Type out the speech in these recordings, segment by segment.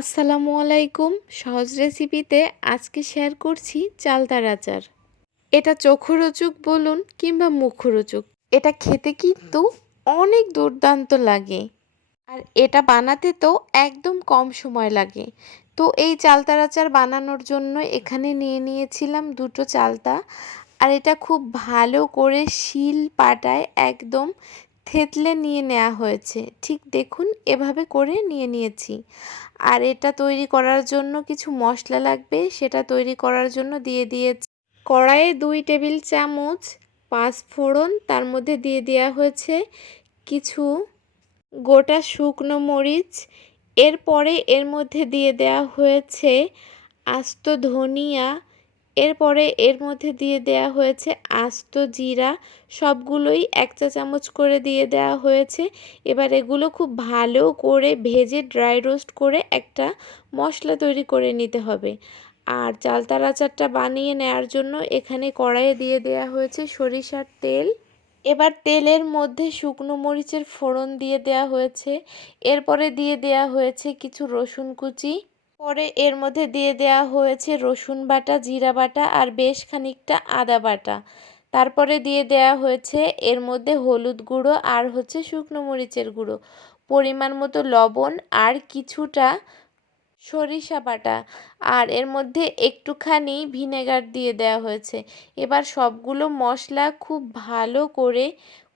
আসসালামু আলাইকুম। সহজ রেসিপিতে আজকে শেয়ার করছি চালতার আচার। এটা চোখরোচক বলুন কিংবা মুখরোচক, এটা খেতে কিন্তু অনেক দুর্দান্ত লাগে। আর এটা বানাতে তো একদম কম সময় লাগে। তো এই চালতার আচার বানানোর জন্য এখানে নিয়ে নিয়েছিলাম দুটো চালতা। আর এটা খুব ভালো করে শিল পাটায় একদম থেতলে নিয়ে নেওয়া হয়েছে। ঠিক দেখুন এভাবে করে নিয়ে নিয়েছি। আর এটা তৈরি করার জন্য কিছু মশলা লাগবে, সেটা তৈরি করার জন্য দিয়ে দিয়েছি কড়াইয়ে 2 টেবিল চামচ পাঁচফোড়ন, তার মধ্যে দিয়ে দেওয়া হয়েছে কিছু গোটা শুকনো মরিচ। এরপরে এর মধ্যে দিয়ে দেওয়া হয়েছে আস্ত ধনিয়া। এরপরে এর মধ্যে দিয়ে দেওয়া হয়েছে আস্ত জিরা। সবগুলোই 1 চা চামচ করে দিয়ে দেওয়া হয়েছে। এবার এগুলো খুব ভালো করে ভেজে ড্রাই রোস্ট করে একটা মশলা তৈরি করে নিতে হবে। আর চালতার আচারটা বানিয়ে নেওয়ার জন্য এখানে কড়াইয়ে দিয়ে দেওয়া হয়েছে সরিষার তেল। এবার তেলের মধ্যে শুকনো মরিচের ফোড়ন দিয়ে দেওয়া হয়েছে। এরপরে দিয়ে দেওয়া হয়েছে কিছু রসুন কুচি। পরে এর মধ্যে দিয়ে দেওয়া হয়েছে রসুন বাটা, জিরা বাটা আর বেশ খানিকটা আদা বাটা। তারপরে দিয়ে দেওয়া হয়েছে এর মধ্যে হলুদ গুঁড়ো আর শুকনো মরিচের গুঁড়ো, পরিমাণ মতো লবণ আর কিছুটা সরিষা বাটা। আর এর মধ্যে একটুখানি ভিনেগার দিয়ে দেওয়া হয়েছে। এবার সবগুলো মশলা খুব ভালো করে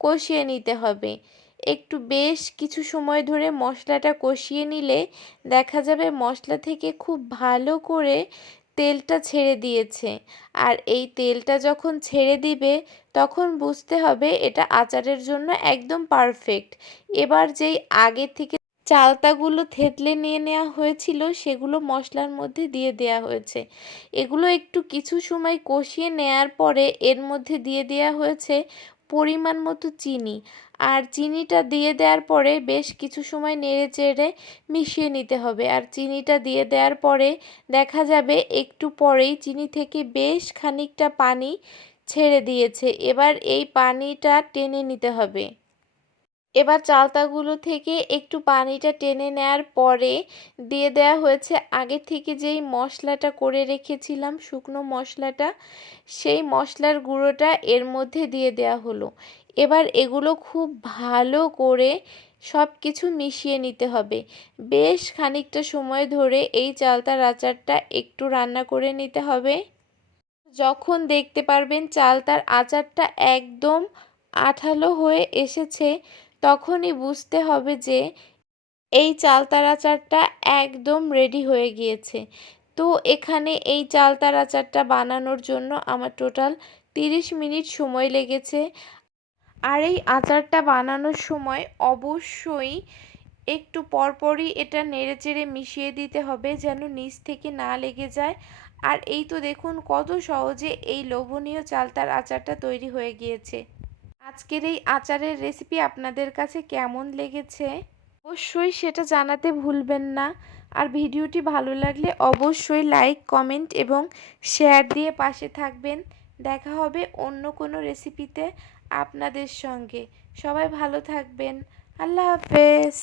কষিয়ে নিতে হবে। একটু বেশ কিছু সময় ধরে মশলাটা কষিয়ে নিলে দেখা যাবে মশলা থেকে খুব ভালো করে তেলটা ছেড়ে দিয়েছে। আর এই তেলটা যখন ছেড়ে দিবে তখন বুঝতে হবে এটা আচারের জন্য একদম পারফেক্ট। এবার যেই আগে থেকে চালতাগুলো থেতলে নিয়ে নেওয়া হয়েছিল সেগুলো মশলার মধ্যে দিয়ে দেওয়া হয়েছে। এগুলো একটু কিছু সময় কষিয়ে নেওয়ার পরে এর মধ্যে দিয়ে দেওয়া হয়েছে পরিমাণ মতো চিনি। আর চিনিটা দিয়ে দেওয়ার পরে বেশ কিছু সময় নেড়ে চেড়ে মিশিয়ে নিতে হবে। আর চিনিটা দিয়ে দেওয়ার পরে দেখা যাবে একটু পরেই চিনি থেকে বেশ খানিকটা পানি ছেড়ে দিয়েছে। এবার এই পানিটা টেনে নিতে হবে। এবার চালতাগুলো থেকে একটু পানিটা টেনে নেওয়ার পরে দিয়ে দেওয়া হয়েছে আগে থেকে যেই মশলাটা করে রেখেছিলাম, শুকনো মশলাটা, সেই মশলার গুঁড়োটা এর মধ্যে দিয়ে দেওয়া হলো। এবার এগুলো খুব ভালো করে সব কিছু মিশিয়ে নিতে হবে। বেশ খানিকটা সময় ধরে এই চালতার আচারটা একটু রান্না করে নিতে হবে। যখন দেখতে পারবেন চালতার আচারটা একদম আঠালো হয়ে এসেছে তখনই বুঝতে হবে যে এই চালতার আচারটা একদম রেডি হয়ে গিয়েছে। তো এখানে এই চালতার আচারটা বানানোর জন্য আমার টোটাল 30 মিনিট সময় লেগেছে। আর এই আচারটা বানানোর সময় অবশ্যই একটু পরপরই এটা নেড়েচেড়ে মিশিয়ে দিতে হবে যেন নিচ থেকে না লেগে যায়। আর এই তো দেখুন কত সহজে এই লোভনীয় চালতার আচারটা তৈরি হয়ে গিয়েছে। আজকের এই আচারের রেসিপি আপনাদের কাছে কেমন লেগেছে অবশ্যই সেটা জানাতে ভুলবেন না। আর ভিডিওটি ভালো লাগলে অবশ্যই লাইক, কমেন্ট এবং শেয়ার দিয়ে পাশে থাকবেন। দেখা হবে অন্য কোনো রেসিপিতে আপনাদের সঙ্গে। সবাই ভালো থাকবেন। আল্লাহ হাফেজ।